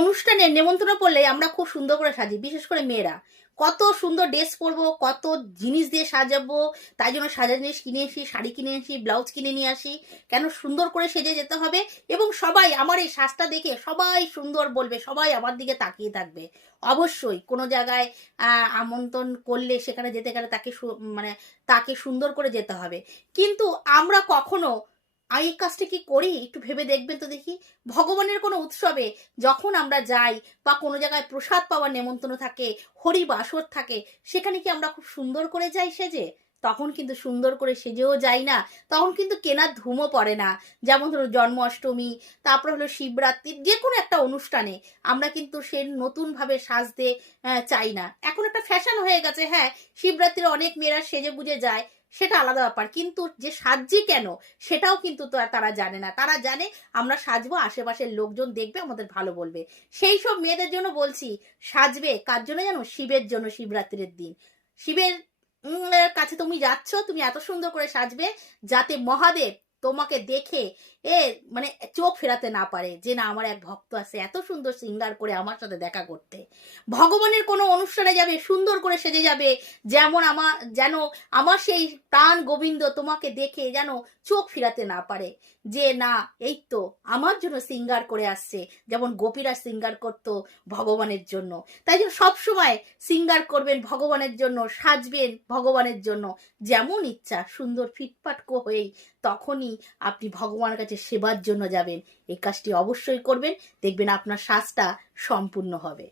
অনুষ্ঠানে নেমন্তন্ন করলে আমরা খুব সুন্দর করে সাজি, বিশেষ করে মেয়েরা কত সুন্দর ড্রেস পরবো, কত জিনিস দিয়ে সাজাবো, তাই জন্য সাজার জিনিস কিনে আসি, শাড়ি কিনে আসি, ব্লাউজ কিনে নিয়ে আসি। কেন সুন্দর করে সেজে যেতে হবে এবং সবাই আমার এই সাজটা দেখে সবাই সুন্দর বলবে, সবাই আমার দিকে তাকিয়ে থাকবে। অবশ্যই কোনো জায়গায় আমন্ত্রণ করলে সেখানে যেতে গেলে তাকে মানে তাকে সুন্দর করে যেতে হবে। কিন্তু আমরা কখনো এই কাজটা কি করি একটু ভেবে দেখবেন তো দেখি। ভগবানের কোনো উৎসবে যখন আমরা যাই বা কোনো জায়গায় প্রসাদ পাওয়ার নেমন্তন্ন থাকে, হরি বাসর থাকে, সেখানে কি আমরা খুব সুন্দর করে যাই সেজে? তখন কিন্তু সুন্দর করে সেজেও যাই না, তখন কিন্তু কেনার ধুমও পড়ে না। যেমন ধরো জন্মাষ্টমী, তারপর হলো শিবরাত্রি, যে কোনো একটা অনুষ্ঠানে আমরা কিন্তু সে নতুনভাবে সাজতে চাই না। এখন একটা ফ্যাশন হয়ে গেছে, হ্যাঁ শিবরাত্রির অনেক মেয়েরা সেজে গুজে যায়, সেটা আলাদা ব্যাপার, কিন্তু যে সাজছি কেন সেটাও কিন্তু তো তারা জানে না। তারা জানে আমরা সাজবো, আশেপাশের লোকজন দেখবে, আমাদের ভালো বলবে। সেই সব মেয়েদের জন্য বলছি, সাজবে কার জন্য জানো? শিবের জন্য। শিবরাত্রির দিন শিবের কাছে তুমি যাচ্ছ, তুমি এত সুন্দর করে সাজবে যাতে মহাদেব তোমাকে দেখে মানে চোখ ফেরাতে না পারে, যে না আমার এক ভক্ত আছে এত সুন্দর সিঙ্গার করে আমার সাথে দেখা করতে। ভগবানের কোনো অনুষ্ঠানে যাবে সুন্দর করে সেজে যাবে, যেমন যেন আমার সেই প্রাণ গোবিন্দ তোমাকে দেখে যেন চোখ ফিরাতে না পারে, যে না এই তো আমার জন্য সিঙ্গার করে আসছে, যেমন গোপীরা সিঙ্গার করতো ভগবানের জন্য। তাই জন্য সবসময় সিঙ্গার করবেন ভগবানের জন্য, সাজবেন ভগবানের জন্য, যেমন ইচ্ছা সুন্দর ফিটফাট হয়েই তখনই আপনি ভগবানের কাছে সেবার জন্য যাবেন। এই কাজটি অবশ্যই করবেন, দেখবেন আপনার সাজটা সম্পূর্ণ হবে।